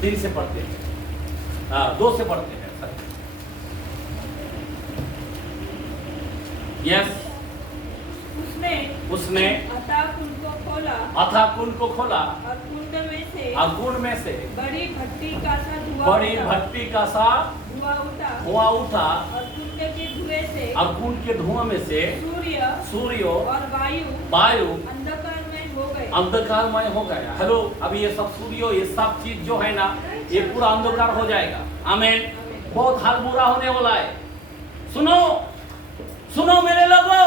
3 से पढ़ते हैं, 2 से पढ़ते हैं। यस, उसने अतः कुंड को खोला और कुंड में से बड़ी भट्टी का सा धुआं उठा और कुंड के धुआं में से सूर्य और वायु अंधकारमय हो गया। हेलो, अभी ये सब सूर्य, ये सब चीज जो है ना, ये पूरा अंधकार हो जाएगा। आमीन। बहुत हाल बुरा होने वाला है। सुनो मेरे लोगों,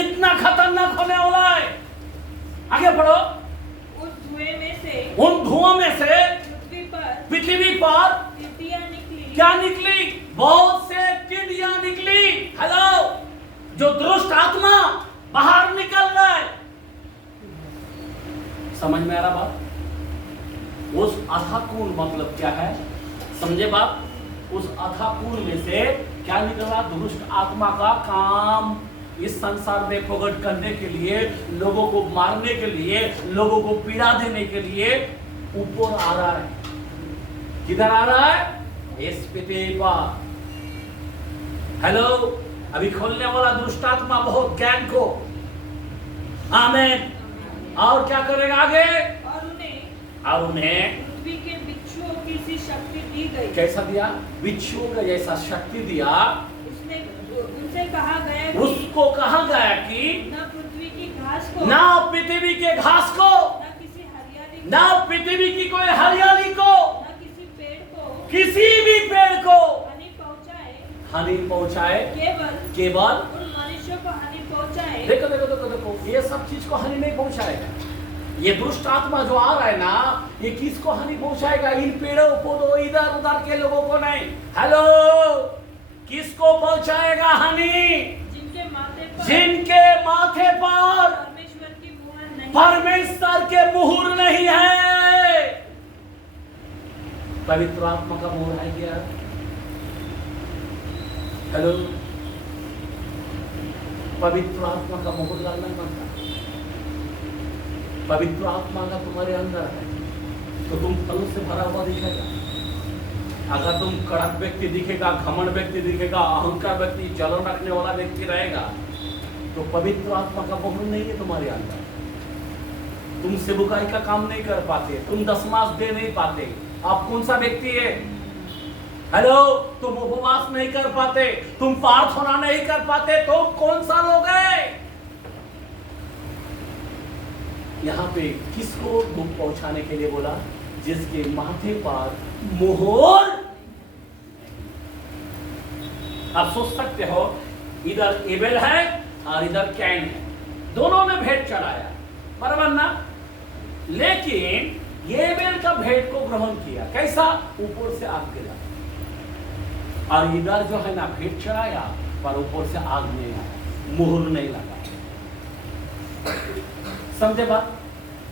इतना खतरनाक होने वाला है। आगे बढ़ो। उन धुआं में से पृथ्वी पर क्या निकली? बहुत से टिड्डियां निकली। हेलो, जो दुष्ट आत्मा बाहर निकल रहा है। समझ में आ रहा बात? उस अथाह कुंड मतलब क्या है, समझे बात? उस अथाह कुंड में से क्या निकला? दुष्ट आत्मा का काम इस संसार में प्रकट करने के लिए, लोगों को मारने के लिए, लोगों को पीड़ा देने के लिए ऊपर आ रहा है। किधर आ रहा है? इस पृथ्वी पर। हेलो, अभी खोलने वाला दुष्ट आत्मा बहुत ज्ञान को। आमीन। और क्या करेगा आगे? और उन्हें पृथ्वी के बिच्छुओं की सी शक्ति दी गई। कैसा दिया? बिच्छुओं का जैसा शक्ति दिया। उनसे कहा गया कि उसको कहा गया कि न पृथ्वी के घास को, न पृथ्वी की कोई हरियाली को, न किसी किसी भी पेड़ को हानि पहुंचाए, केवल उन मनुष्यों को हानि पहुंचाए। देखो, ये सब चीज को हानि नहीं पहुंचाएगा। ये दुष्ट आत्मा जो आ रहा है ना, ये किसको हानि पहुंचाएगा? इन पेड़ों पौधों इधर उधर के लोगों को नहीं। हेलो, किसको पहुंचाएगा हानि? जिनके माथे पर परमेश्वर के मुहर नहीं है। पवित्र आत्मा का मुहर है क्या? हेलो, पवित्र आत्मा का मुहर लगना पड़ता। पवित्र आत्मा का तुम्हारे अंदर है तो तुम फलों से भरा हुआ दिखेगा। अगर तुम कड़क व्यक्ति दिखेगा, घमंड व्यक्ति दिखेगा, अहंकार व्यक्ति, जलन रखने वाला व्यक्ति रहेगा, तो पवित्र आत्मा का मुहर नहीं है तुम्हारे अंदर। तुम सेवकाई का काम नहीं कर पाते, तुम दशमास दे नहीं पाते। आप कौन सा व्यक्ति है? हेलो, तुम उपवास नहीं कर पाते, तुम प्रार्थना नहीं कर पाते, तो कौन सा लोग है? यहाँ पे किसको दुख पहुंचाने के लिए बोला? जिसके माथे पर मोहर। आप सोच सकते हो, इधर एबेल है और इधर कैन है, दोनों ने भेंट चढ़ाया, बराबर ना? लेकिन ये एबेल का भेंट को ग्रहण किया। कैसा? ऊपर से आग गिरा। और इधर जो है ना, भेंट चढ़ाया पर ऊपर से आग नहीं आया, मोहर नहीं लगा। समझे बात?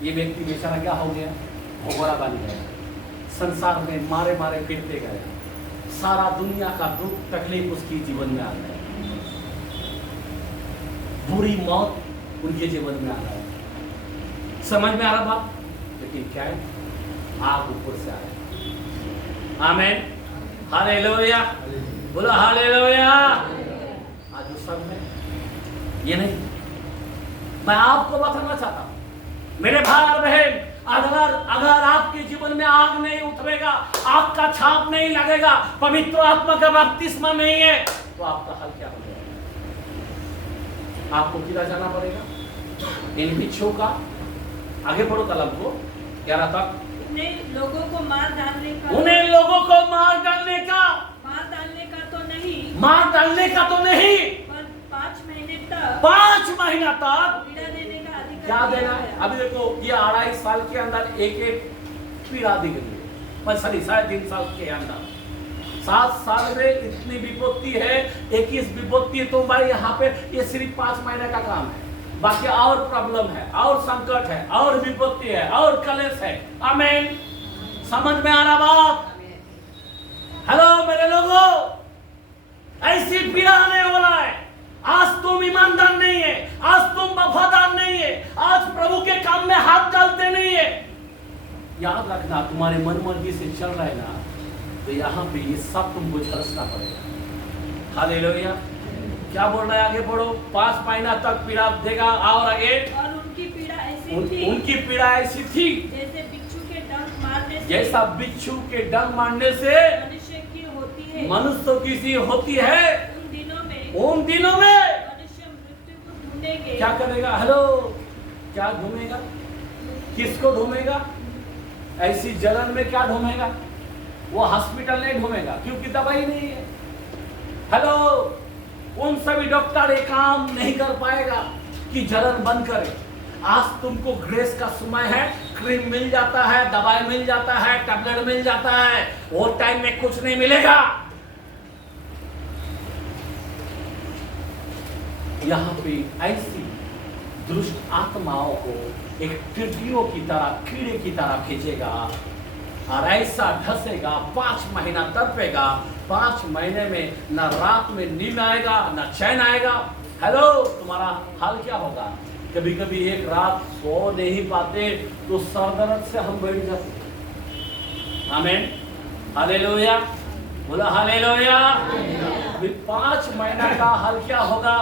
ये व्यक्ति बेचारा क्या हो गया? भोगोड़ा बन गया। संसार में मारे मारे फिरते गए। सारा दुनिया का दुख तकलीफ उसके जीवन में आ गया। बुरी मौत उनके जीवन में आ रहा है। समझ में आ रहा बात? लेकिन क्या है? आग ऊपर से आया। आमीन। हालेलुया, बोला हालेलुया। आज उस सब में ये नहीं, मैं आपको बताना चाहता हूं मेरे भाई और बहन, अगर आपके जीवन में आग नहीं उतरेगा, आग का छाप नहीं लगेगा, पवित्र आत्मा का बपतिस्मा नहीं है, तो आपका हाल क्या हो जाएगा? आपको किधर जाना पड़ेगा? इन बिच्छों का आगे बढ़ो कलम को 11 तक। उन्हें लोगों को मार डालने का तो नहीं, पर 5 महीना तक पीड़ा देने का अधिकार क्या देना है? अभी देखो, ये 2.5 साल के अंदर एक पीड़ा दी गई है, 3.5 साल के अंदर। 7 साल में इतनी विपत्ति है, 21 विपत्ति। तो भाई यहाँ पे ये सिर्फ 5 महीने का काम है, बाकी और प्रॉब्लम है, और संकट है, और विपत्ति है, और कलेश है। आमीन। समझ में आ रहा बात? हेलो मेरे लोगों, ऐसी पीड़ा आने वाला है। आज तुम ईमानदार नहीं है, आज तुम वफादार नहीं है, आज प्रभु के काम याद रखना, तुम्हारे मन मर्जी से चल रहा है ना, तो यहाँ पे ये सब तुमको झलसना पड़ेगा। हालेलुया। क्या बोल रहा है, आगे बढ़ो। 5 महीना तक पीड़ा देगा, और आगे। और उनकी पीड़ा ऐसी थी, उनकी पीड़ा ऐसी थी जैसे बिच्छू के डंक मारने से, जैसा बिच्छू के डंक मारने से मनुष्य की होती है। मनुष्य की सी होती है। उन दिनों में मनुष्य मृत्यु को ढूंढेंगे। क्या करेगा? हेलो, क्या ढूंढेगा? किसको ढूंढेगा? ऐसी जलन में क्या ढूंढेगा? वो हॉस्पिटल नहीं ढूंढेगा, क्योंकि दवाई नहीं है। हेलो, उन सभी डॉक्टर ये काम नहीं कर पाएगा कि जलन बंद करे। आज तुमको ग्रेस का समय है, क्रीम मिल जाता है, दवाई मिल जाता है, टैबलेट मिल जाता है, वो टाइम में कुछ नहीं मिलेगा। यहाँ पे ऐसी दुष्ट आत्माओं को एक टिड्डियों की तरह, कीड़े की तरह खींचेगा और ऐसा ढसेगा, 5 महीना तड़पेगा। 5 महीने में न रात में नींद आएगा, न चैन आएगा। हेलो, तुम्हारा हाल क्या होगा? कभी कभी एक रात सो नहीं पाते तो सर दर्द से हम बैठ जाते। आमीन, हालेलुया, बोला हालेलुया। 5 महीना का हाल क्या होगा?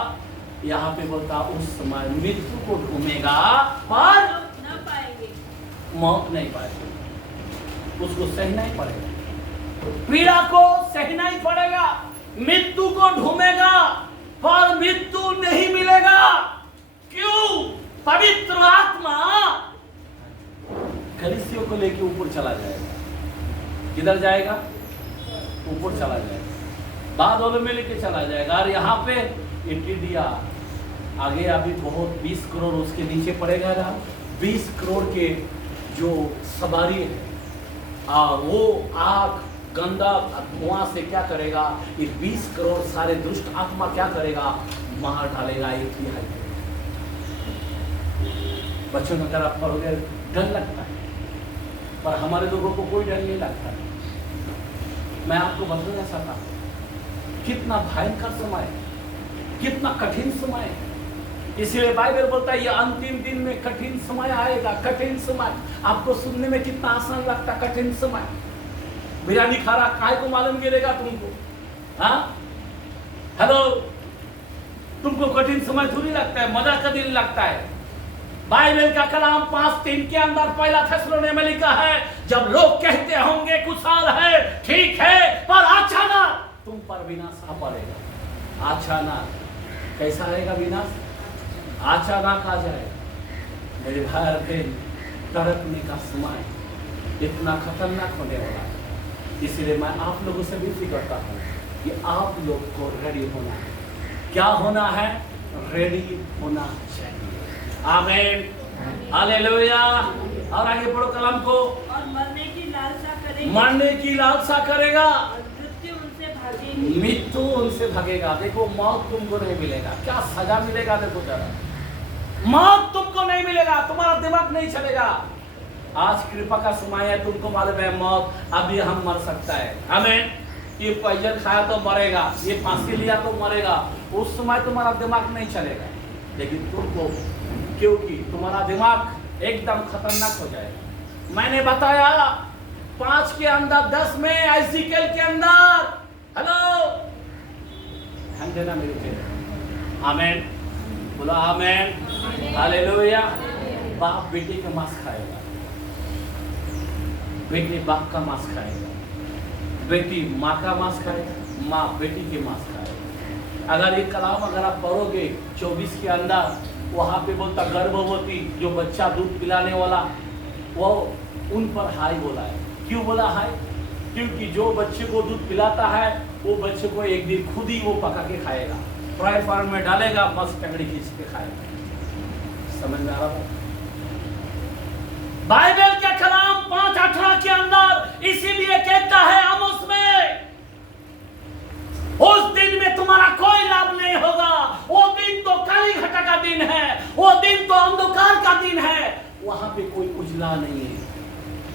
यहाँ पे बोलता उस समय मृत्यु को ढूंढेगा पर न पाएंगे, मौत नहीं पाएगा, उसको सहना ही पड़ेगा, पीड़ा को सहना ही पड़ेगा। मृत्यु को ढूंढेगा पर मृत्यु नहीं मिलेगा। क्यों? पवित्र आत्मा कलीसियों को लेके ऊपर चला जाएगा। किधर जाएगा? ऊपर चला जाएगा, बादलों में लेके चला जाएगा। और यहाँ पे टिड्डिया आगे अभी बहुत 20 करोड़ उसके नीचे पड़ेगा ना, 20 करोड़ के जो सवारी है, वो आग गंदा धुआं से क्या करेगा? ये 20 करोड़ सारे दुष्ट आत्मा क्या करेगा? मार डालेगा। एक ही हाल बच्चों अगर आप पढ़ोगे डर लगता है, पर हमारे लोगों को कोई डर नहीं लगता। मैं आपको बताना चाहता हूं कितना भयंकर समय है, कितना कठिन समय है। इसलिए बाइबल बोलता है ये अंतिम दिन में कठिन समय आएगा। कठिन समय आपको सुनने में कितना आसान लगता है, कठिन समय। बिरयानी खा रहा, काय को मालूम गिरेगा तुमको? हाँ, हेलो, तुमको कठिन समय थोड़ी लगता है, मजा का दिन लगता है। बाइबल का कलाम 5:3 के अंदर पहला थेसलोनिय में लिखा है, जब लोग कहते होंगे कुशल है, ठीक है, पर अचानक तुम पर विनाश आ पड़ेगा। अचानक कैसा आएगा विनाश? अचानक आ जाएगा। मेरे भाई और बहन, तड़पने का समय इतना खतरनाक होने वाला है। इसलिए मैं आप लोगों से विनती करता हूँ कि आप लोग को रेडी होना है। क्या होना है? रेडी होना चाहिए। आमीन, हालेलुया। और आगे पढ़ो कलाम को। और मरने की लालसा करेगा, मरने की लालसा करेगा, और मृत्यु उनसे भागेगी। मृत्यु उनसे भागेगा। देखो, मौत तुमको नहीं मिलेगा। क्या सजा मिलेगा? देखो जरा, मौत तुमको नहीं मिलेगा, तुम्हारा दिमाग नहीं चलेगा। आज कृपा का समय है, तुमको मालूम है मौत अभी हम मर सकता है। आमीन। ये पॉइजन खाया तो मरेगा, ये फांसी लिया तो मरेगा, उस समय तुम्हारा दिमाग नहीं चलेगा। लेकिन तुमको, क्योंकि तुम्हारा दिमाग एकदम खतरनाक हो जाएगा। मैंने बताया 5 के अंदर 10 में आइसिकल के अंदर, हेलो, ध्यान देना मेरे पे। आमीन, बोला आमीन, हालेलुया। बाप बेटे का मांस खाएगा, बेटे बाप का मांस खाएगा, बेटी माँ का मांस खाएगा, माँ बेटी के मांस खाएगा। अगर ये कलाम अगर आप पढ़ोगे 24 के अंदर, वहाँ पे बोलता गर्भवती जो बच्चा दूध पिलाने वाला, वो उन पर हाय बोला है। क्यों बोला हाय? क्योंकि जो बच्चे को दूध पिलाता है वो बच्चे को एक दिन खुद ही वो पका के खाएगा, फ्राई फार्म में डालेगा, मस्त टंगड़ी खींच के खाएगा। समझ में आ रहा है? बाइबल का कलाम 5:18 के अंदर इसीलिए कहता है आमोस में, उस दिन में तुम्हारा कोई लाभ नहीं होगा। वो दिन तो काली घटा का दिन है, वो दिन तो अंधकार का दिन है। वहां पे कोई उजला नहीं है,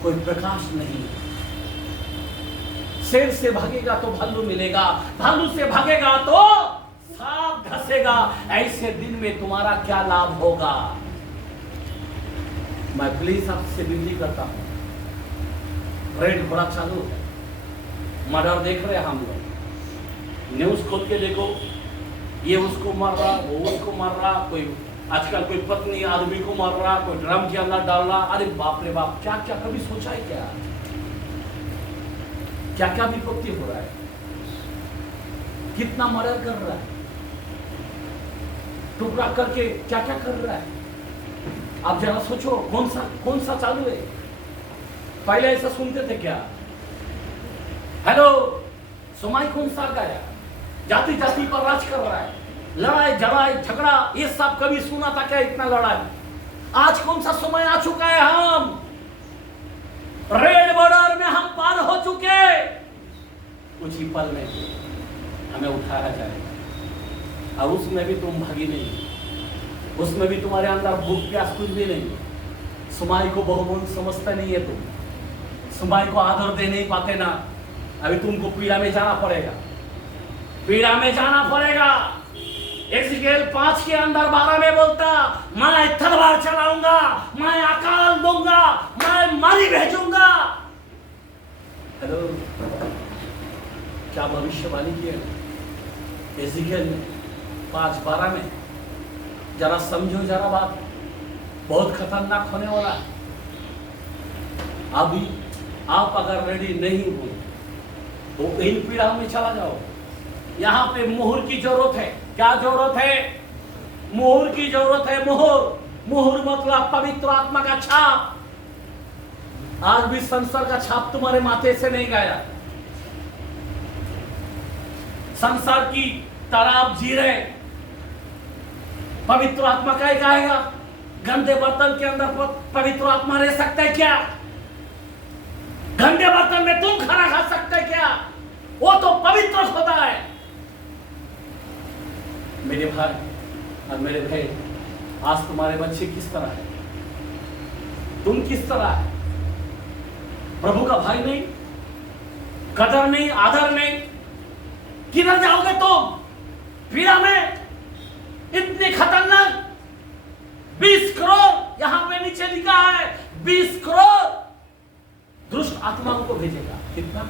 कोई प्रकाश नहीं है। शेर से भागेगा तो भालू मिलेगा, भालू से भागेगा तो सांप धसेगा। ऐसे दिन में तुम्हारा क्या लाभ होगा? मैं प्लीज आपसे विनती करता हूं, रेड बड़ा चालू है, मर्डर देख रहे हैं हम लोग, न्यूज खोल के देखो, ये उसको मार रहा, वो उसको मार रहा, कोई आजकल कोई पत्नी आदमी को मार रहा, कोई ड्रम के अंदर डाल रहा। अरे बाप रे बाप, क्या क्या कभी सोचा है क्या? क्या क्या विपत्ति हो रहा है, कितना मर्डर कर रहा है, टुकड़ा करके क्या क्या कर रहा है। आप जरा सोचो, कौन सा चालू है? पहले ऐसा सुनते थे क्या? हेलो सुमाई कौन सा गया, जाति जाति पर राज कर रहा है, लड़ाई झगड़ा, ये सब कभी सुना था क्या? इतना लड़ाई, आज कौन सा समय आ चुका है? हम रेड बॉर्डर में हम पार हो चुके, कुछ ही पल में हमें उठाया जाएगा, और उसमें भी तुम भागी नहीं, उसमें भी तुम्हारे अंदर भूख प्यास कुछ भी नहीं। सुमाई को बहुमूल्य समझते नहीं है तुम, सुमाई को आदर दे नहीं पाते ना। अभी तुमको पीड़ा में जाना पड़ेगा, पीड़ा में जाना पड़ेगा। एजिकेल 5 के अंदर 12 में बोलता, मैं तलवार चलाऊंगा, मैं अकाल दूंगा, मैं मारी भेजूंगा। हेलो, क्या भविष्यवाणी की है एजिकेल ने 5:12 में? जरा समझो, जरा बात बहुत खतरनाक होने वाला है। अभी आप अगर रेडी नहीं हो तो इन पीड़ा में चला जाओ। यहां पे मुहर की जरूरत है। क्या जरूरत है? मुहर की जरूरत है। मुहर मतलब पवित्र आत्मा का छाप। आज भी संसार का छाप तुम्हारे माथे से नहीं गया। संसार की तरह आप जी रहे, पवित्र आत्मा का ही गाएगा। गंदे बर्तन के अंदर पवित्र आत्मा रह सकता है क्या? गंदे बर्तन में तुम खाना खा सकते हैं क्या? वो तो पवित्र होता है। मेरे भाई और मेरे भाई, आज तुम्हारे बच्चे किस तरह है, तुम किस तरह है? प्रभु का भाई नहीं, कदर नहीं, आदर नहीं, किधर जाओगे तुम? पीड़ा में इतनी खतरनाक 20 करोड़ यहां पे नीचे लिखा है, 20 करोड़ दुष्ट आत्माओं को भेजेगा। कितना?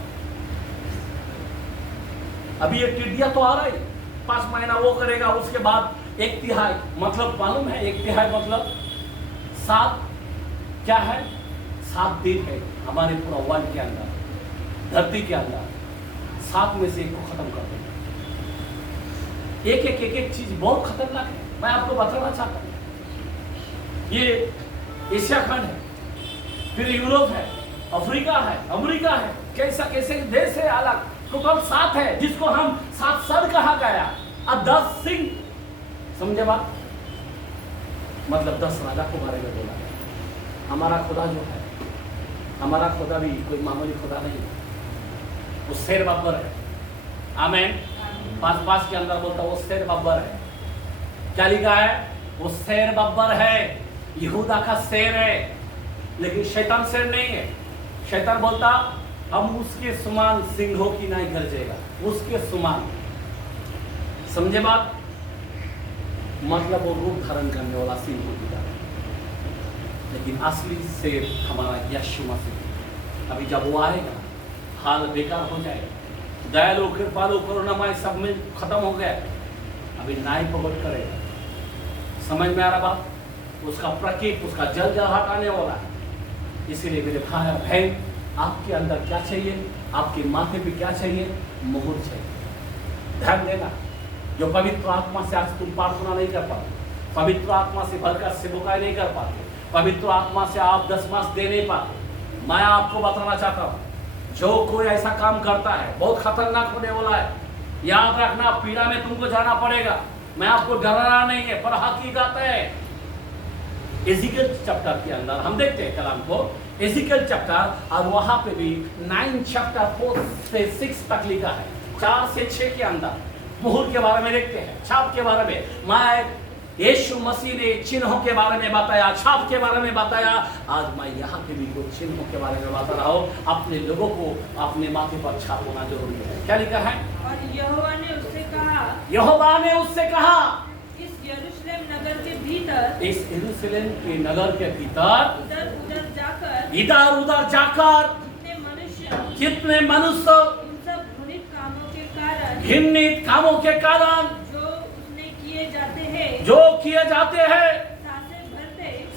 अभी ये टिड्डिया तो आ रहा है, 5 महीना वो करेगा, उसके बाद 1/3, मतलब मालूम है 1/3 मतलब 7 क्या है? 7 दिन है हमारे पूरा वर्ल्ड के अंदर, धरती के अंदर। 7 में से 1 को खत्म कर देगा। एक चीज बहुत खतरनाक है, मैं आपको बताना चाहता हूं। ये एशिया खंड है, फिर यूरोप है, अफ्रीका है, अमेरिका है, कैसे देश है अलग, टोटल 7 है, जिसको हम 7 सर कहा गया। अब 10 सिंह, समझे बात? मतलब 10 राजा को बारे में बोला गया। हमारा खुदा जो है, हमारा खुदा भी कोई मामूली खुदा नहीं है, वो शेर बब्बर है। आमीन। 5 के अंदर बोलता वो शेर बब्बर है। क्या लिखा है? वो शेर बब्बर है, यहूदा का शेर है, लेकिन शैतान शेर नहीं है। शैतान बोलता हम उसके समान सिंहों की नहीं गरजेगा, उसके समान। समझे बात? मतलब वो रूप धारण करने वाला सिंहों की तरह, लेकिन असली शेर हमारा यीशु मसीह। अभी जब वो आएगा, हाल बेकार हो जाएगा। दयालु, कृपालु, करुणामय सब में खत्म हो गया। अभी न्याय प्रकट करेगा। समझ में आ रहा बात? उसका प्रकीप, उसका जल हटाने वाला है। इसीलिए मेरे भाई और बहन, आपके अंदर क्या चाहिए? आपके माथे पे क्या चाहिए? मुहर चाहिए। ध्यान देना, जो पवित्र आत्मा से आज तुम प्रार्थना नहीं कर पाते, पवित्र आत्मा से भरकर सेवकाई नहीं कर पाते, पवित्र आत्मा से आप 10 मास दे नहीं पाते, मैं आपको बताना चाहता हूँ, जो कोई ऐसा काम करता है बहुत खतरनाक होने वाला है। याद रखना, पीड़ा में तुमको जाना पड़ेगा। मैं आपको डराना नहीं है, पर हकीकत है। एजिकल चैप्टर के अंदर हम देखते हैं कलाम को, एजिकल चैप्टर, और वहां पे भी 9 चैप्टर 4 से 6 तक लिखा है। 4 से 6 के अंदर मुहर के बारे में देखते हैं, छाप के बारे में। मैं यीशु मसीह ने चिन्हों के बारे में बताया, छाप के बारे में बताया। आज मैं यहाँ पे भी कुछ चिन्हों के बारे में बता रहा हूँ। अपने लोगों को अपने माथे पर छाप होना जरूरी है। क्या लिखा है? और यहोवा ने उससे कहा, यहोवा ने उससे कहा, इस यरूशलेम नगर के भीतर, इस यरूशलेम के नगर के भीतर इधर उधर जाकर, इधर उधर जाकर जितने मनुष्य जितने मनुष्य इन सब घृणित कामों के कारण घृणित कामों के कारण जो उसने किए जाते हैं, जो किए जाते हैं,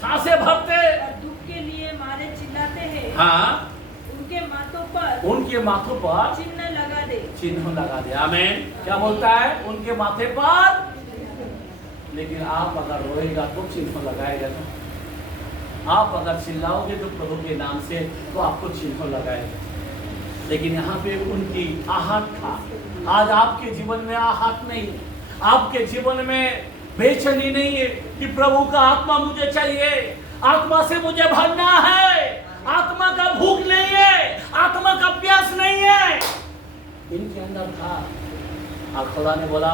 सांसें भरते और दुख के लिए मारे चिल्लाते हैं, हाँ, उनके माथों पर चिन्ह लगा दे। आमीन। क्या बोलता है? उनके माथे पर। लेकिन आप अगर रोएगा तो चिन्ह लगाएगा तो, आप अगर चिल्लाओगे तो प्रभु के नाम से तो आपको चिन्ह लगाएगा। लेकिन यहाँ पे उनकी आहट था। आज आपके जीवन में आहट नहीं, आपके जीवन में बेचैनी नहीं है कि प्रभु का आत्मा मुझे चाहिए, आत्मा से मुझे भरना है, आत्मा का भूख नहीं है, आत्मा का प्यास नहीं है। इनके अंदर था। और खुदा ने बोला,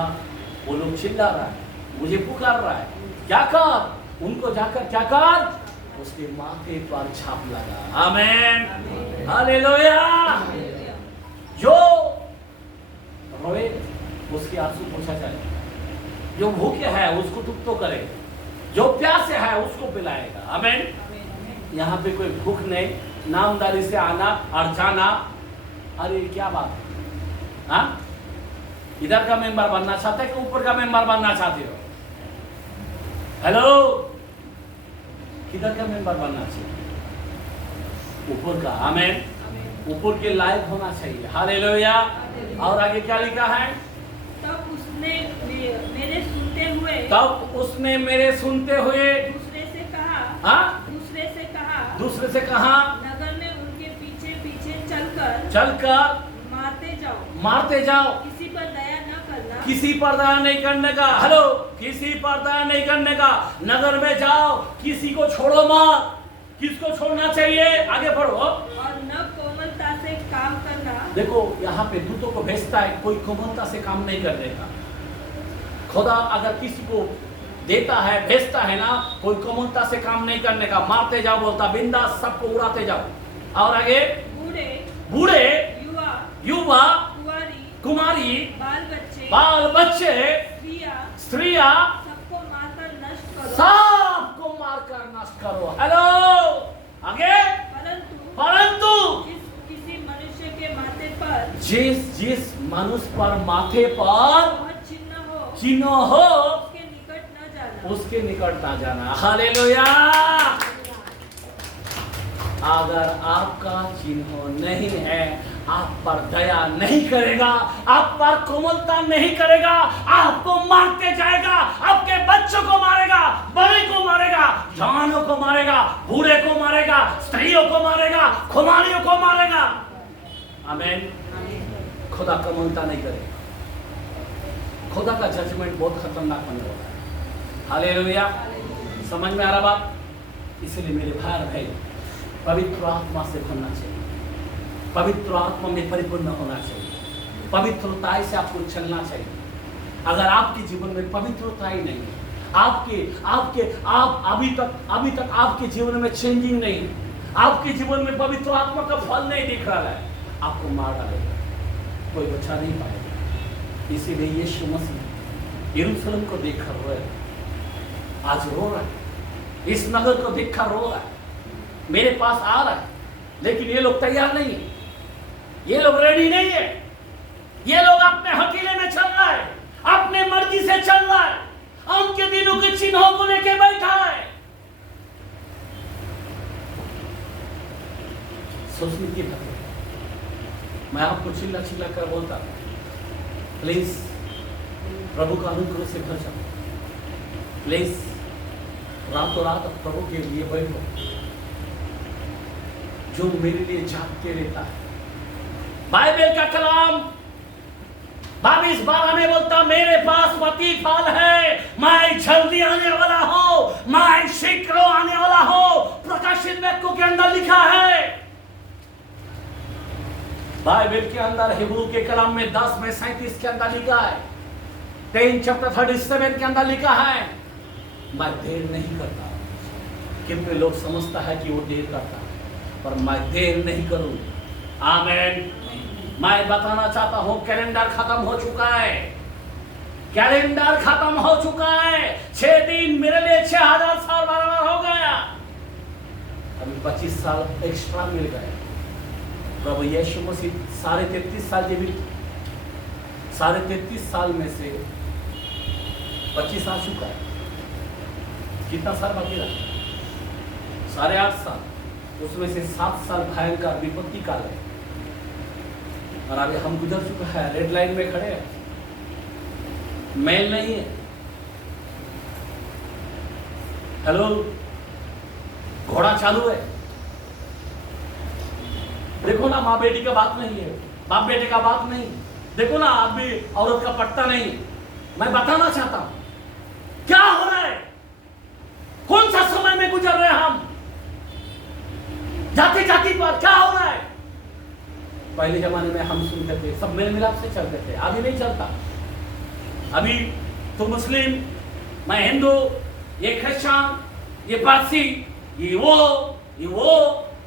वो लोग चिल्ला रहा है, मुझे पुकार रहा है, क्या कर? उनको जाकर क्या कर? उसके माथे पर छाप लगा। आमीन, हालेलुया। जो रोए उसके आंसू पोंछा जाए, जो भूखे है उसको तुक तो करे, जो प्यासे है उसको पिलाएगा। आमीन। यहाँ पे कोई भूख नहीं, नामदारी से आना और जाना। अरे क्या बात है? हाँ, इधर का मेंबर बनना चाहते हैं कि ऊपर का मेंबर बनना चाहते हो? हेलो, किधर का मेंबर बनना चाहिए? ऊपर का। आमीन। ऊपर के लायक होना चाहिए। हालेलुया। और आगे क्या लिखा है? तब उसने मेरे सुनते हुए दूसरे से कहा, नगर में उनके पीछे पीछे चलकर मारते जाओ। किसी पर दया न करना, किसी पर दया नहीं करने का। हेलो, किसी पर दया नहीं करने का। नगर में जाओ, किसी को छोड़ो मत। किसको छोड़ना चाहिए? आगे बढ़ो। और न कोमलता से काम करना। देखो यहाँ पे दूतों को भेजता है, कोई कोमलता से काम नहीं करने का। खुदा अगर किसी को देता है, भेजता है ना, कोई कोमलता से काम नहीं करने का। मारते जाओ बोलता, बिंदास सबको उड़ाते जाओ। और आगे बूढ़े, युवा, कुमारी, बाल बच्चे, स्त्रियां, सबको मारकर नष्ट करो। हेलो, आगे। परंतु किसी मनुष्य के माथे पर, जिस मनुष्य पर माथे पर चिन्ह हो उसके निकट ना जाना। हालेलुया। अगर आपका चिन्ह नहीं है, आप पर दया नहीं करेगा, आप पर कोमलता नहीं करेगा, आपको मारते जाएगा, आपके बच्चों को मारेगा, बड़े को मारेगा, जवानों को मारेगा, बूढ़े को मारेगा, स्त्रियों को मारेगा, खुमारियों को मारेगा। आमीन। खुदा कोमलता नहीं करेगा। खुदा का जजमेंट बहुत खतरनाक होने वाला है। हालेलुया। समझ में आ रहा बात? इसलिए मेरे भाई और भाई, पवित्र आत्मा से भरना चाहिए, पवित्र आत्मा में परिपूर्ण होना चाहिए, पवित्रता से आपको चलना चाहिए। अगर आपके जीवन में पवित्रता ही नहीं है, आप अभी तक आपके जीवन में चेंजिंग नहीं है, आपके जीवन में पवित्र आत्मा का फल नहीं दिख रहा है, आपको मार डालेगा, कोई बचा नहीं पाएगा। इसीलिए यीशु मसीह यरूशलेम को देखकर रोए, आज रो रहा है, इस नगर को देखकर रो रहा है, मेरे पास आ रहा है, लेकिन ये लोग तैयार नहीं है, ये लोग रेडी नहीं है, ये लोग अपने हकीले में चल रहा है, अपने मर्जी से चल रहा है, उनके दिनों के चिन्हों को लेके बैठा है। सोचने की बात है। मैं आपको चिल्ला चिल्ला कर बोलता हूं, प्लीज प्रभु का अनुग्रह से भर जाओ, प्लीज रातों रात प्रभु के लिए बैठो। जो मेरे लिए जागते रहता है, बाइबल का कलाम 22:12 में बोलता, मेरे पास पति फल है, मैं जल्दी आने वाला हूं, मैं शीघ्र आने वाला हूं। प्रकाशित वाक्यों के अंदर लिखा है, बाइबल के अंदर हिब्रू के कलाम में 10:37 के अंदर लिखा है, 10 चैप्टर 37 के अंदर लिखा है, मैं देर नहीं करता। कितने लोग समझता है कि वो देर करता है, पर मैं देर नहीं करूंगा। आमीन। मैं बताना चाहता हूं, कैलेंडर खत्म हो चुका है, कैलेंडर खत्म हो चुका है। 6 दिन मेरे लिए 6000 साल बराबर हो गया, अभी 25 साल एक्स्ट्रा मिल गए। प्रभु यीशु मसीह 33.5 साल जीवित, 33.5 साल में से 25 आ चुका है। कितना साल बाकी रहा? 8.5 साल। उसमें से 7 साल भयंकर विपत्ति काल है, और अभी हम गुजर चुका है। रेड लाइन में खड़े हैं, मेल नहीं है। हेलो, घोड़ा चालू है। देखो ना, माँ बेटी का बात नहीं है, बाप बेटे का बात नहीं। देखो ना, आदमी औरत का पट्टा नहीं। मैं बताना चाहता हूं क्या हो रहा है, कौन सा समय में गुजर रहे हैं हम, जाति जाति पर क्या हो रहा है। पहले जमाने में हम सुनते थे, सब मेल मिलाप से चलते थे, अभी नहीं चलता। अभी तो मुस्लिम, मैं हिंदू, ये क्रिश्चियन, ये पारसी, ये वो,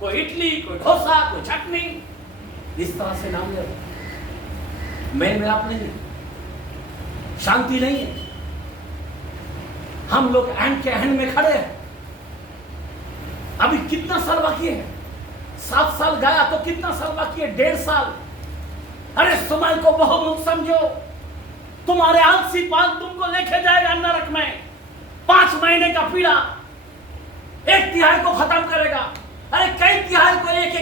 कोई इडली, कोई डोसा, कोई चटनी, इस तरह से नाम ले रहे। मेल मिलाप नहीं है, शांति नहीं है। हम लोग एंड के एंड में खड़े हैं। अभी कितना साल बाकी है? 7 साल गया तो कितना साल बाकी है? 1.5 साल। अरे समय को बहुमूल्य समझो। तुम्हारे आलसी पाल तुमको लेके जाएगा नरक में। 5 महीने का पीड़ा 1 तिहाई को खत्म करेगा। अरे कई तिहाई को एक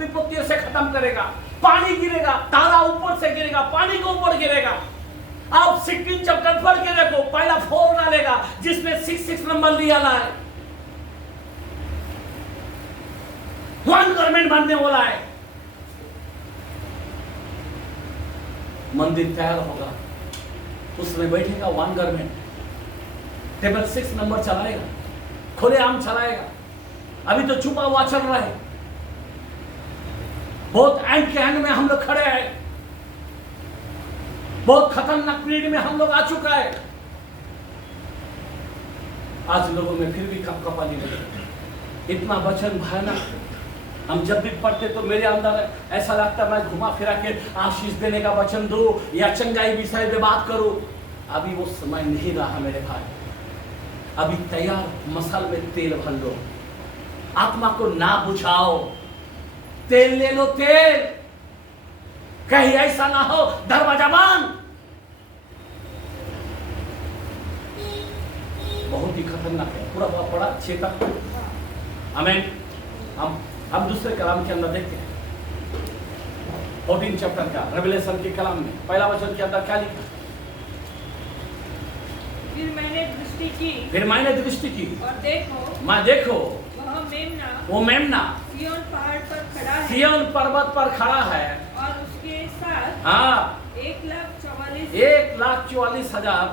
विपत्तियों से खत्म करेगा। पानी गिरेगा, तारा ऊपर से गिरेगा, पानी के ऊपर गिरेगा। आप 16 चैप्टर पढ़ के देखो, पहला 4 डालेगा जिसमें 6 नंबर लिया है। 1 गवर्नमेंट बनने वाला है। मंदिर तैयार होगा, उसमें बैठेगा 1 गवर्नमेंट, टेबल 6 नंबर चलाएगा, खुलेआम चलाएगा। अभी तो छुपा हुआ चल रहा है। बहुत एंड के एंड में हम लोग खड़े हैं। बहुत खतरनाक पीरियड में हम लोग आ चुका है। आज लोगों में फिर भी कपकपानी नहीं। इतना वचन भयानक, हम जब भी पढ़ते तो मेरे अंदर ऐसा लगता मैं घुमा फिरा के आशीष देने का वचन दो या चंगाई विषय पे बात करो। अभी वो समय नहीं रहा मेरे भाई। अभी तैयार मसाल में तेल भर लो, आत्मा को ना बुझाओ। तेल ले लो, तेल। कहीं ऐसा ना हो दरवाजा बंद। बहुत ही खतरनाक है। पूरा पड़ा चेता। आमीन। हम दूसरे कलाम के अंदर देखते हैं 14 चैप्टर का रेवलेशन के कलाम में पहला वचन के अंदर क्या लिखा? फिर मैंने दृष्टि की और देखो वो मेमना सिय्योन पहाड़ पर खड़ा है, सिय्योन पर्वत पर खड़ा है, और उसके साथ 1,44,000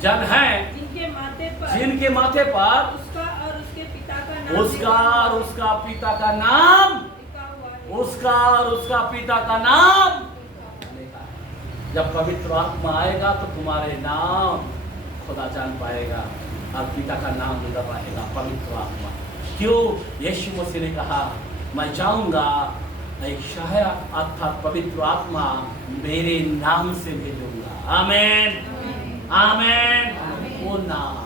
जन है, जिनके माथे पर उसका और उसके पिता का नाम। जब पवित्र आत्मा आएगा तो तुम्हारे नाम खुदा जान पाएगा और पिता का नाम उधर रहेगा, पवित्र आत्मा। क्यों? यीशु मसीह ने कहा मैं जाऊंगा, एक सहायक अर्थात पवित्र आत्मा मेरे नाम से भेजूंगा। आमीन, आमीन। वो नाम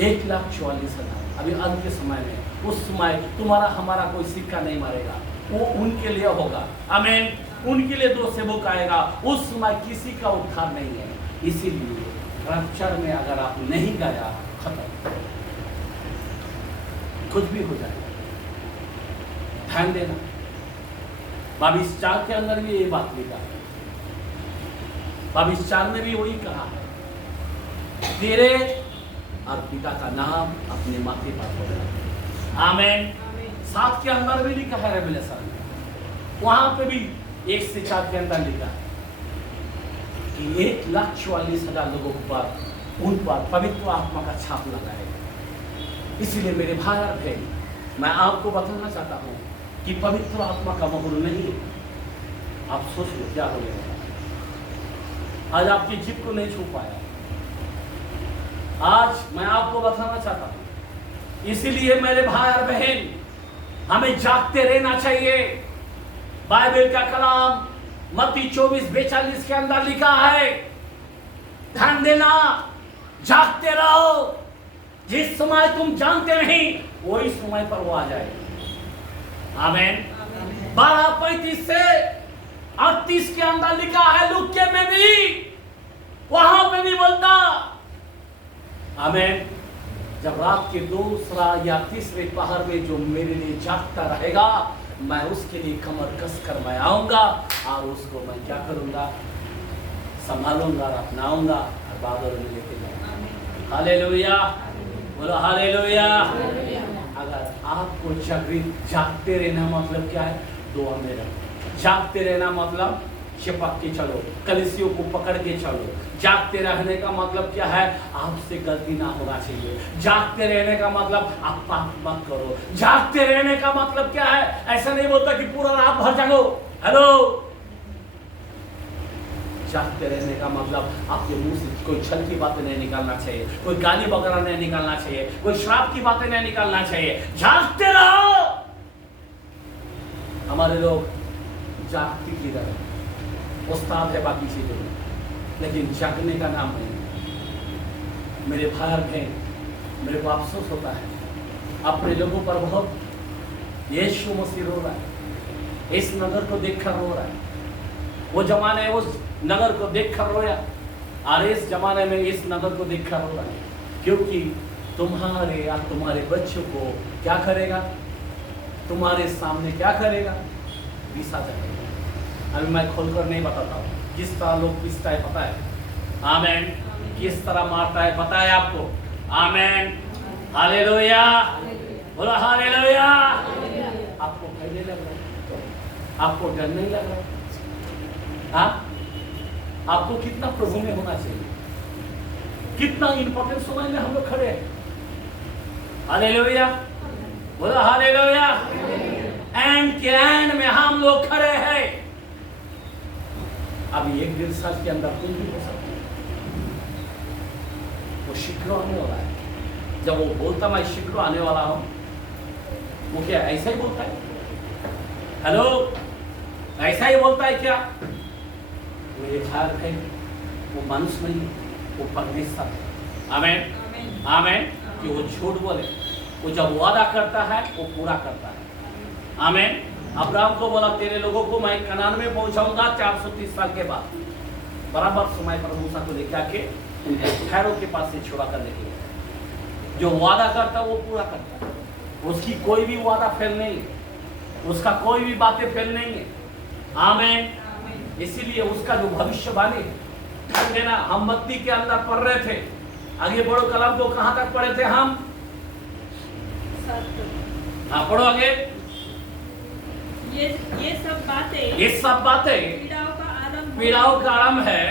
1,44,000। अभी अंत के समय में, उस समय तुम्हारा हमारा कोई सिक्का नहीं मारेगा, वो उनके लिए होगा। आमीन। उनके लिए 2 सेवक आएगा। उस समय किसी का उद्धार नहीं है। इसीलिए रैप्चर में अगर आप नहीं गया, खत्म, कुछ भी हो जाएगा। ध्यान देना। 22:4 के अंदर भी ये बात लिखा है। 22:4 में भी वही कहा है, तेरे और पिता का नाम अपने माथे पर होगा। आमीन। 7 के अंदर भी लिखा है रेवलेशन में, वहां पे भी 1 से 4 के अंदर लिखा है कि 1,44,000 लोगों पर, उन पर पवित्र आत्मा का छाप लगाएगा। इसीलिए मेरे भाई और बहन, मैं आपको बताना चाहता हूं कि पवित्र आत्मा का मोहर नहीं है। आप सोच लो क्या हो गया। आज आपकी जिद को नहीं छू पाया। आज मैं आपको बताना चाहता हूं, इसीलिए मेरे भाई और बहन, हमें जागते रहना चाहिए। बाइबल का कलाम मत्ती 24:42 के अंदर लिखा है, ध्यान देना, जागते रहो। जिस समय तुम जानते नहीं वही समय पर वो आ जाएगा। आमीन। 12:35 से 38 के अंदर लिखा है, लुके में भी, वहां पे भी बोलता। आमीन। जब रात के दूसरा या तीसरे पहर में जो मेरे लिए जागता रहेगा, मैं उसके लिए कमर कस कर मैं आऊंगा और उसको मैं क्या करूंगा, संभालूंगा और अपनाऊंगा और बादल में लेके जाऊंगा। हालेलुया, बोलो हालेलुया। अगर आपको जागते रहना मतलब क्या है? दुआ में रहो। जागते रहना मतलब चिपक के चलो, कलीसियों को पकड़ के चलो। जागते रहने का मतलब क्या है? आपसे गलती ना होना चाहिए। जागते रहने का मतलब आप पाप मत करो। जागते रहने का मतलब क्या है? ऐसा नहीं बोलता कि पूरा रात भर जागो। हेलो, जागते रहने का मतलब आपके मुंह से कोई छल की बातें नहीं निकालना चाहिए, कोई गाली वगैरह नहीं निकालना चाहिए, कोई श्राप की बातें नहीं निकालना चाहिए। जागते रहो। हमारे लोग जागती की तरह उस्ताद है बाकी चीजों में, लेकिन जागने का नाम नहीं। मेरे भाई और बहन, मेरे को अफसोस होता है अपने लोगों पर बहुत। यीशु मसीह रो रहा है, इस नगर को देखकर रो रहा है। वो जमाने उस नगर को देखकर रोया और इस जमाने में इस नगर को देखकर रो रहा है, क्योंकि तुम्हारे या तुम्हारे बच्चों को क्या करेगा? तुम्हारे सामने क्या करेगा? दिशा जाएगा। अभी मैं खोलकर नहीं बताता हूँ। किस तरह लोग पीसता है पता है? आमीन। किस तरह मारता है पता है आपको? आमीन। हालेलुया, बोलो हालेलुया। आपको भय नहीं लग रहा? आपको डर नहीं लग रहा? हाँ, आपको कितना प्रभु में होना चाहिए, कितना इंपॉर्टेंट समय में हम लोग खड़े हैं। हालेलुया, बोलो हालेलुया। एंड के एंड में हम लोग खड़े हैं। अभी 1-1.5 साल के अंदर कुछ भी हो सकता है। वो शीघ्र आने वाला है। जब वो बोलता मैं शीघ्र आने वाला हूं, वो क्या ऐसा ही बोलता है? हेलो, ऐसा ही बोलता है क्या? मेरे ख्याल है वो मनुष्य नहीं, वो परमेश्वर है। आमीन, आमीन। कि वो झूठ बोले, वो जब वादा करता है वो पूरा करता है। आमीन। अब्राहम को बोला तेरे लोगों को मैं कनान में पहुंचाऊंगा 430 साल के बाद। बराबर समय पर मूसा को लेकर आके उनके फैरो के पास से छुड़ा कर लेके गया। जो वादा करता वो पूरा करता है। उसकी कोई भी वादा फेल नहीं है, उसका कोई भी बातें फेल नहीं है। आमीन। इसीलिए उसका जो भविष्यवाणी देना, हम मत्ती के अंदर पढ़ रहे थे। आगे बढ़ो, कलम को कहां तक पढ़े थे हम? हाँ, पढ़ो आगे। ये सब बातें पीड़ाओं का आरंभ है।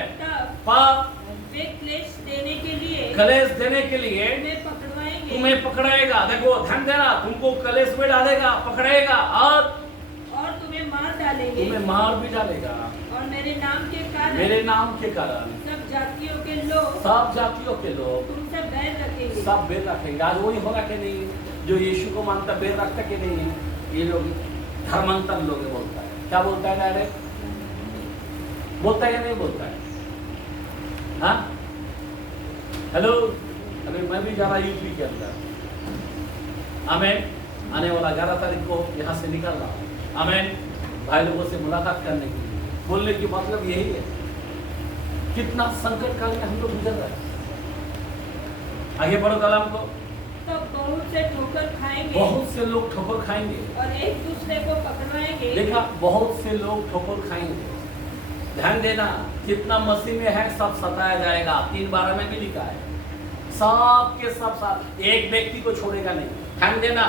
वे क्लेश देने के लिए तुम्हें पकड़ाएगा। देखो, ध्यान देना, तुमको कलेश में डालेगा, पकड़ेगा और तुम्हें मार डालेंगे। तुम्हें मार भी डालेगा। और मेरे नाम के कारण सब जातियों के लोग तुमसे बैर रखेंगे। सब बैर रखेंगे। आज वही होगा कि नहीं? जो यीशु को मानता बैर रखता कि नहीं? ये लोग धर्मांतर लोग बोलता है। क्या बोलता है? डायरेक्ट बोलता है या नहीं बोलता है? हाँ, हेलो। अभी मैं भी जा रहा यूपी के अंदर। आमीन। आने वाला 11 तारीख को यहाँ से निकल रहा हूँ। आमीन। भाई लोगों से मुलाकात करने के लिए। बोलने की मतलब यही है, कितना संकट काल में हम लोग गुजर रहे हैं। आगे बढ़ो कलाम को। तो बहुत से ठोकर खाएंगे, बहुत से लोग ठोकर खाएंगे और एक दूसरे को पकड़वाएंगे। देखा, बहुत से लोग ठोकर खाएंगे। ध्यान देना, कितना मसीह में है सब सताया जाएगा। 3:12 में भी लिखा है, सब के सब साथ, एक व्यक्ति को छोड़ेगा नहीं। ध्यान देना,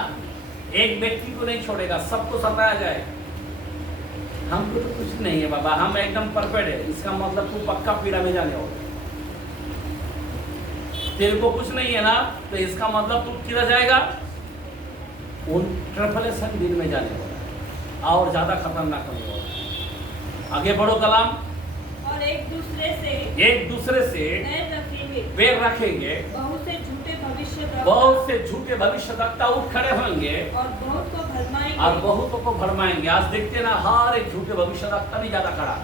एक व्यक्ति को नहीं छोड़ेगा, सबको सताया जाएगा। हमको तो कुछ नहीं है बाबा, हम एकदम परफेक्ट है। इसका मतलब तू पक्का पीड़ा में जाने वाला। तेरे को कुछ नहीं है ना, तो इसका मतलब तू किधर जाएगा? उन ट्रिपलेशन दिन में जाने वाला और ज्यादा खतरनाक होने वाला। आगे बढ़ो कलाम। और एक दूसरे से बैर रखेंगे। बहुत से झूठे भविष्यवक्ता उठ खड़े होंगे और बहुतों को भरमाएंगे। आज देखते ना, हर एक झूठे भविष्यवक्ता भी ज्यादा खड़ा,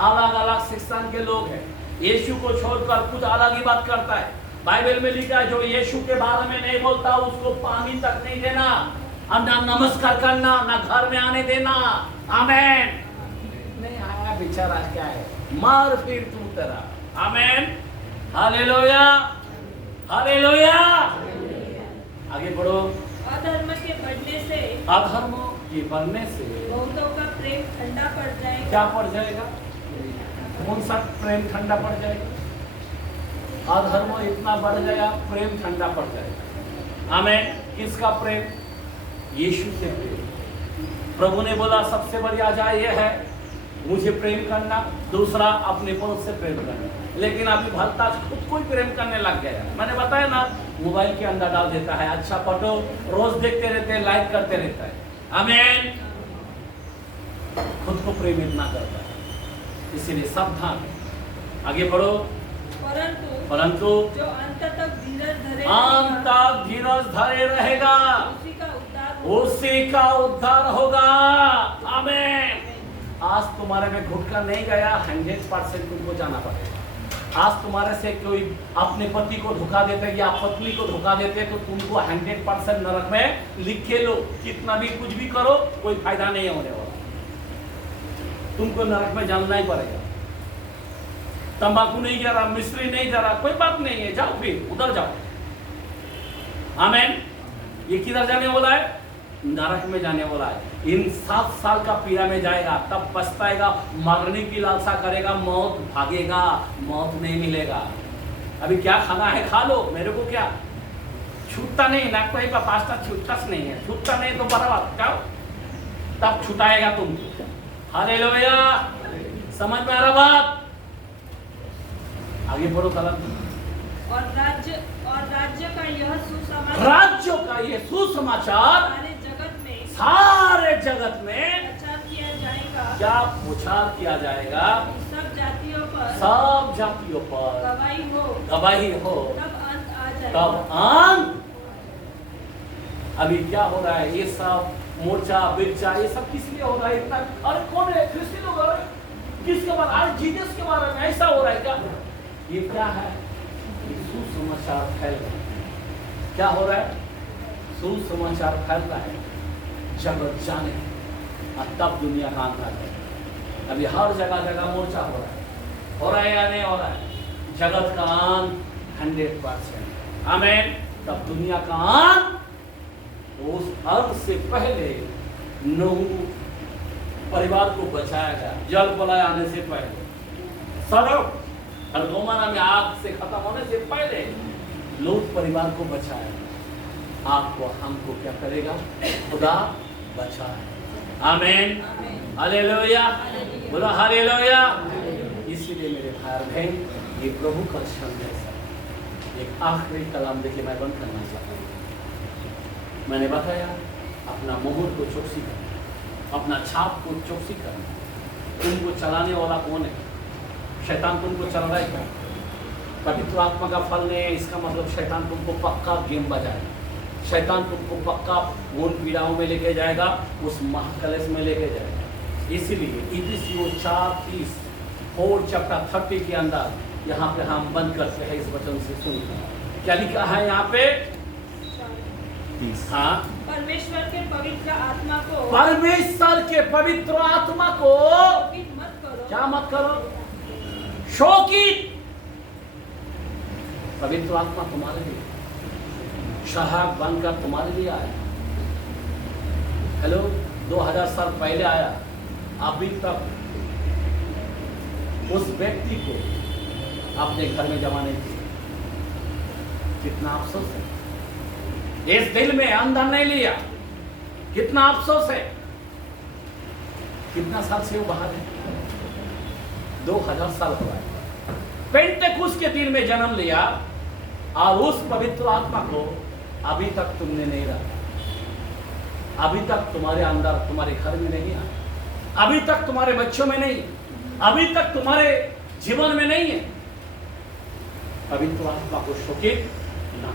अलग अलग शिक्षा के लोग हैं। यीशु को छोड़कर कुछ अलग ही बात करता है। बाइबल में लिखा है जो यीशु के बारे में नहीं बोलता उसको पानी तक नहीं देना, और ना नमस्कार करना, ना घर में आने देना। आमेन। नहीं आया बेचारा, क्या है, मार फिर तू तेरा। आमेन। Hallelujah, hallelujah. आगे बढ़ो। अधर्म के बढ़ने से, अधर्म के बढ़ने से बहुतों का प्रेम ठंडा पड़ जाएगा। क्या पड़ जाएगा? कौन सा प्रेम ठंडा पड़ जाएगा? अधर्म इतना बढ़ गया, प्रेम ठंडा पड़ जाएगा। आमेन। किसका प्रेम? यीशु से प्रेम। प्रभु ने बोला सबसे बड़ी आजा ये है मुझे प्रेम करना, दूसरा अपने पड़ोस से प्रेम करना। लेकिन अभी भलता खुद को ही प्रेम करने लग गया। मैंने बताया ना, मोबाइल के अंदर डाल देता है अच्छा फोटो, रोज देखते रहते हैं, लाइक करते रहता है। आमीन। खुद को प्रेम इतना करता है, इसीलिए सावधान। आगे बढ़ो। परंतु जो अंत तक धीरज धरे रहेगा उसी का उद्धार होगा। आमीन। आज तुम्हारे में घुटका नहीं गया, 100% तुमको जाना पड़ेगा। आज तुम्हारे से कोई अपने पति को धोखा देते या पत्नी को धोखा देते तो तुमको 100% नरक में लिखे लो। कितना भी कुछ भी करो कोई फायदा नहीं होने वाला, तुमको नरक में जाना ही पड़ेगा। तंबाकू नहीं जा रहा, मिश्री नहीं जा रहा, कोई बात नहीं है, जाओ फिर उधर जाओ। आमीन। ये किधर जाने वाला है? नरक में जाने वाला है। इन 7 साल का पीड़ा में जाएगा, तब पछताएगा, मरने की लालसा करेगा, मौत भागेगा, मौत नहीं मिलेगा। अभी क्या खाना है खा लो, मेरे को क्या छूटता नहीं ना, कोई पास्ता छूटता नहीं है, छूटता नहीं तो बराबर क्या तब छुटाएगा तुमको। हालेलुया। समझ में आ रहा बात? आगे बढ़ो। और राज्य का यह सुसमाचार, राज्यों का ये सुसमाचार सारे जगत में प्रचार किया जाएगा। क्या प्रचार किया जाएगा? सब जातियों पर गवाही हो, तब अंत आ जाएगा। तब अंत। अभी क्या हो रहा है? ये सब मोर्चा बिरचा ये सब किस लिए हो रहा है? इतना अरे कौन है? ख्रिस्ती लोग किसके बारे? आज जीसस के बारे में ऐसा हो रहा है क्या? ये क्या है? सुसमाचार फैल रहा है। क्या हो रहा है? सुसमाचार फैल रहा है, जगत जाने, और तब दुनिया का अंत आ जाए। अभी हर जगह जगह मोर्चा हो रहा है या नहीं हो रहा है? जगत का अंत 100%। आमीन। तब दुनिया का अंत, उस अंत से पहले नूह परिवार को बचाया गया, जल प्रलय आने से पहले, सड़क और गोमरा में आग से खत्म होने से पहले लूत परिवार को बचाया। आपको हमको क्या करेगा? खुदा बचाए। आमीन। हालेलुया। बोलो हालेलुया। इसीलिए मेरे भाई और बहन, ये प्रभु का संदेश है। एक आखिरी कलाम देखिए, मैं बंद करना चाहता हूँ। मैंने बताया अपना मोहर को चौकसी करना, अपना छाप को चौकसी करना। तुमको चलाने वाला कौन है? शैतान तुमको चल रहा है क्या? पवित्र आत्मा का फल नहीं है, इसका मतलब शैतान तुमको पक्का गेम बजाएगा। शैतान तुमको पक्का उन पीड़ाओं में लेके जाएगा, उस महाकलेश में लेके जाएगा। इसीलिए इफिसियों 4:30 चैप्टर 30 के अंदर यहाँ पे हम बंद करते हैं इस वचन से सुनकर। क्या लिखा है यहाँ पे? हाँ, परमेश्वर के पवित्र आत्मा को, परमेश्वर के पवित्र आत्मा को मत करो। क्या मत करो? शोकित। पवित्र आत्मा तुम्हारे लिए सहायक बनकर तुम्हारे लिए आया। हेलो, 2000 साल पहले आया, अभी तक उस व्यक्ति को अपने घर में जमा नहीं किया। कितना अफसोस है। इस दिल में अंदर नहीं लिया, कितना अफसोस है। कितना साल से वो बाहर है? 2000 साल हुआ है। पेंटेकुस्त के दिन में जन्म लिया और उस पवित्र आत्मा को अभी तक तुमने नहीं रखा। अभी तक तुम्हारे अंदर, तुम्हारे घर में नहीं आया। अभी तक तुम्हारे बच्चों में नहीं, अभी तक तुम्हारे जीवन में नहीं है। पवित्र आत्मा को शोकित ना।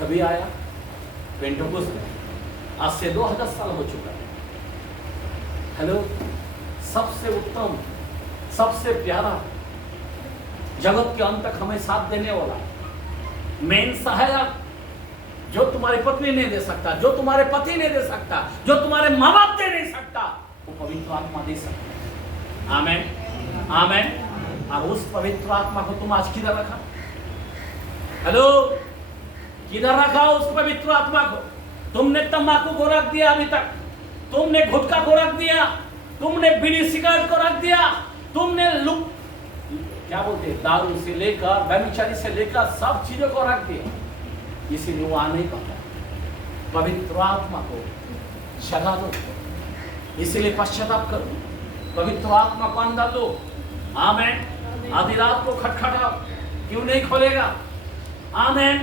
कभी आया? पेंटेकुस्त में। आज से 2000 साल हो चुका है। हेलो, सबसे उत्तम, सबसे प्यारा, जगत के अंत तक हमें साथ देने वाला मेन सहायक जो तुम्हारी पत्नी नहीं दे सकता, जो तुम्हारे पति नहीं दे सकता, जो तुम्हारे माँ बाप दे नहीं सकता, वो पवित्र आत्मा दे सकता है। आमेन, आमेन। और उस पवित्र आत्मा को तुम आज किधर रखा? हेलो, किधर रखा उस पवित्र आत्मा को? तुमने तंबाकू को रख दिया अभी तक, तुमने गुटखा को रख दिया, तुमने बीड़ी सिगरेट को रख दिया, तुमने क्या बोलते दारू से लेकर व्यभिचारी से लेकर सब चीजों को रख दिया, इसीलिए वो आ नहीं पाता। पवित्र आत्मा को जगा दो, इसीलिए पश्चाताप करो, पवित्र आत्मा को अंदर दो। आमेन। आधी रात को खटखटाओ, क्यों नहीं खोलेगा? आमेन,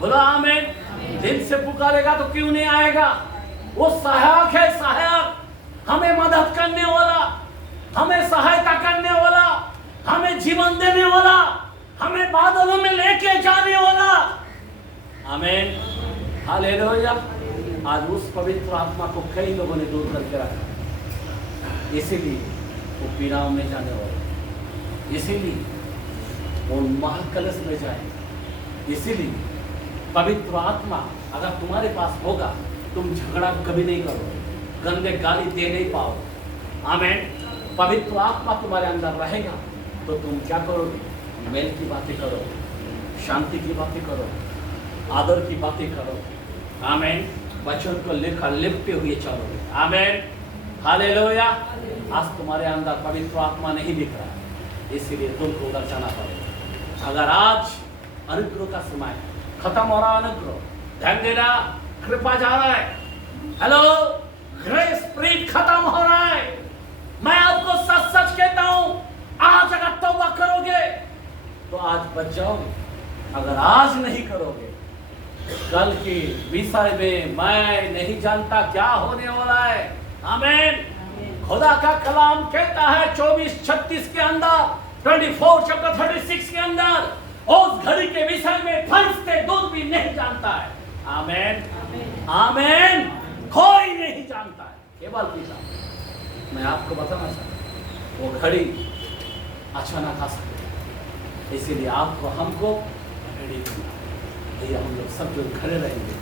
बोला आमेन। दिन से पुकारेगा तो क्यों नहीं आएगा? वो सहायक है, सहायक, हमें मदद करने वाला, हमें सहायता करने वाला, हमें जीवन देने वाला, हमें बादलों में लेके जाने वाला। आमेन, हालेलुया। आज उस पवित्र आत्मा को कई लोगों ने दूर करके रखा, इसीलिए वो पीड़ाओं में जाने वाले, इसीलिए वो महाकलश में जाए। इसीलिए पवित्र आत्मा अगर तुम्हारे पास होगा, तुम झगड़ा कभी नहीं करोगे, गंदे गाली दे नहीं पाओगे। आमेन। पवित्र आत्मा तुम्हारे अंदर रहेगा तो तुम क्या करोगे? मेल की बातें करोगे, शांति की बातें करोगे, आदर की बातें करोगे। आमेन। वचन को लेकर लिपटे हुए चलोगे। आमेन, हालेलुया। आज तुम्हारे अंदर पवित्र आत्मा नहीं दिख रहा है, इसीलिए तुमको उधर जाना पड़ेगा। अगर आज अनुग्रह का समय खत्म हो रहा, अनुग्रह, ध्यान देना, कृपा जा रहा है। हेलो, ग्रेस पीरियड खत्म हो रहा है। मैं आपको सच सच कहता हूं, आज अगर तौबा करोगे तो आज बच जाओगे, अगर आज नहीं करोगे कल के विषय में मैं नहीं जानता क्या होने वाला है। आमेन। खुदा का कलाम कहता है 24:36 के अंदर, 24 चैप्टर 36 के अंदर, उस घड़ी के विषय में फरिश्ते दूत भी नहीं जानता है। आमेन, आमेन। कोई नहीं जानता है, केवल पिता। मैं आपको बताना चाहता हूं, वो घड़ी अचानक आ सकती है, इसीलिए आपको हमको रेडी करना है। हम लोग सब जो खड़े रहेंगे।